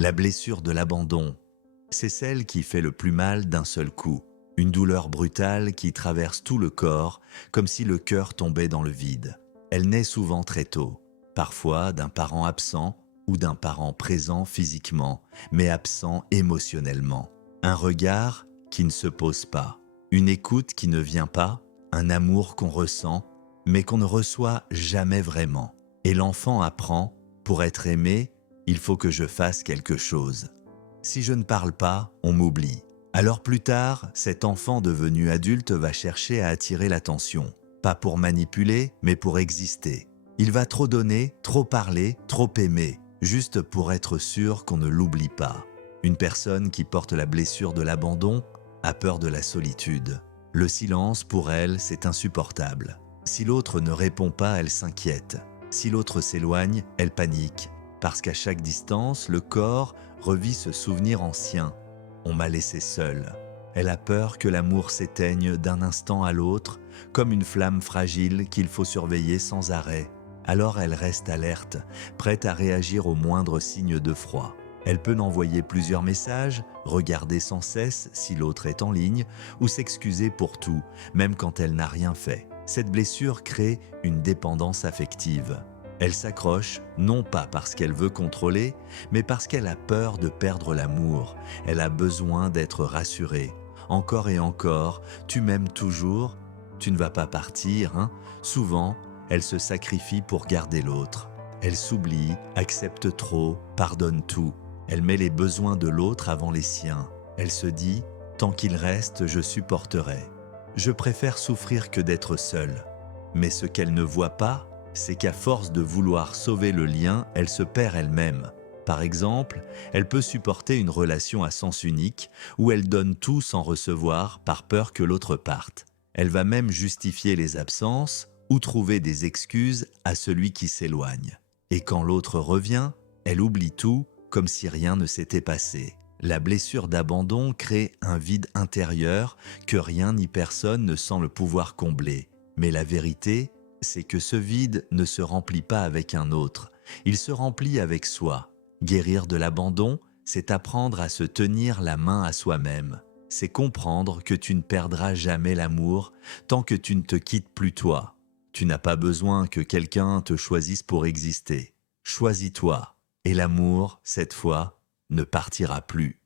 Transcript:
La blessure de l'abandon, c'est celle qui fait le plus mal d'un seul coup. Une douleur brutale qui traverse tout le corps, comme si le cœur tombait dans le vide. Elle naît souvent très tôt, parfois d'un parent absent ou d'un parent présent physiquement, mais absent émotionnellement. Un regard qui ne se pose pas, une écoute qui ne vient pas, un amour qu'on ressent, mais qu'on ne reçoit jamais vraiment. Et l'enfant apprend, pour être aimé, il faut que je fasse quelque chose. Si je ne parle pas, on m'oublie. Alors plus tard, cet enfant devenu adulte va chercher à attirer l'attention. Pas pour manipuler, mais pour exister. Il va trop donner, trop parler, trop aimer, juste pour être sûr qu'on ne l'oublie pas. Une personne qui porte la blessure de l'abandon a peur de la solitude. Le silence, pour elle, c'est insupportable. Si l'autre ne répond pas, elle s'inquiète. Si l'autre s'éloigne, elle panique. Parce qu'à chaque distance, le corps revit ce souvenir ancien. On m'a laissé seule. Elle a peur que l'amour s'éteigne d'un instant à l'autre, comme une flamme fragile qu'il faut surveiller sans arrêt. Alors elle reste alerte, prête à réagir au moindre signe de froid. Elle peut n'envoyer plusieurs messages, regarder sans cesse si l'autre est en ligne, ou s'excuser pour tout, même quand elle n'a rien fait. Cette blessure crée une dépendance affective. Elle s'accroche, non pas parce qu'elle veut contrôler, mais parce qu'elle a peur de perdre l'amour. Elle a besoin d'être rassurée. Encore et encore, tu m'aimes toujours, tu ne vas pas partir, hein? Souvent, elle se sacrifie pour garder l'autre. Elle s'oublie, accepte trop, pardonne tout. Elle met les besoins de l'autre avant les siens. Elle se dit « Tant qu'il reste, je supporterai. Je préfère souffrir que d'être seule. » Mais ce qu'elle ne voit pas, c'est qu'à force de vouloir sauver le lien, elle se perd elle-même. Par exemple, elle peut supporter une relation à sens unique où elle donne tout sans recevoir par peur que l'autre parte. Elle va même justifier les absences ou trouver des excuses à celui qui s'éloigne. Et quand l'autre revient, elle oublie tout comme si rien ne s'était passé. La blessure d'abandon crée un vide intérieur que rien ni personne ne semble pouvoir combler. Mais la vérité, c'est que ce vide ne se remplit pas avec un autre, il se remplit avec soi. Guérir de l'abandon, c'est apprendre à se tenir la main à soi-même. C'est comprendre que tu ne perdras jamais l'amour tant que tu ne te quittes plus toi. Tu n'as pas besoin que quelqu'un te choisisse pour exister. Choisis-toi, et l'amour, cette fois, ne partira plus.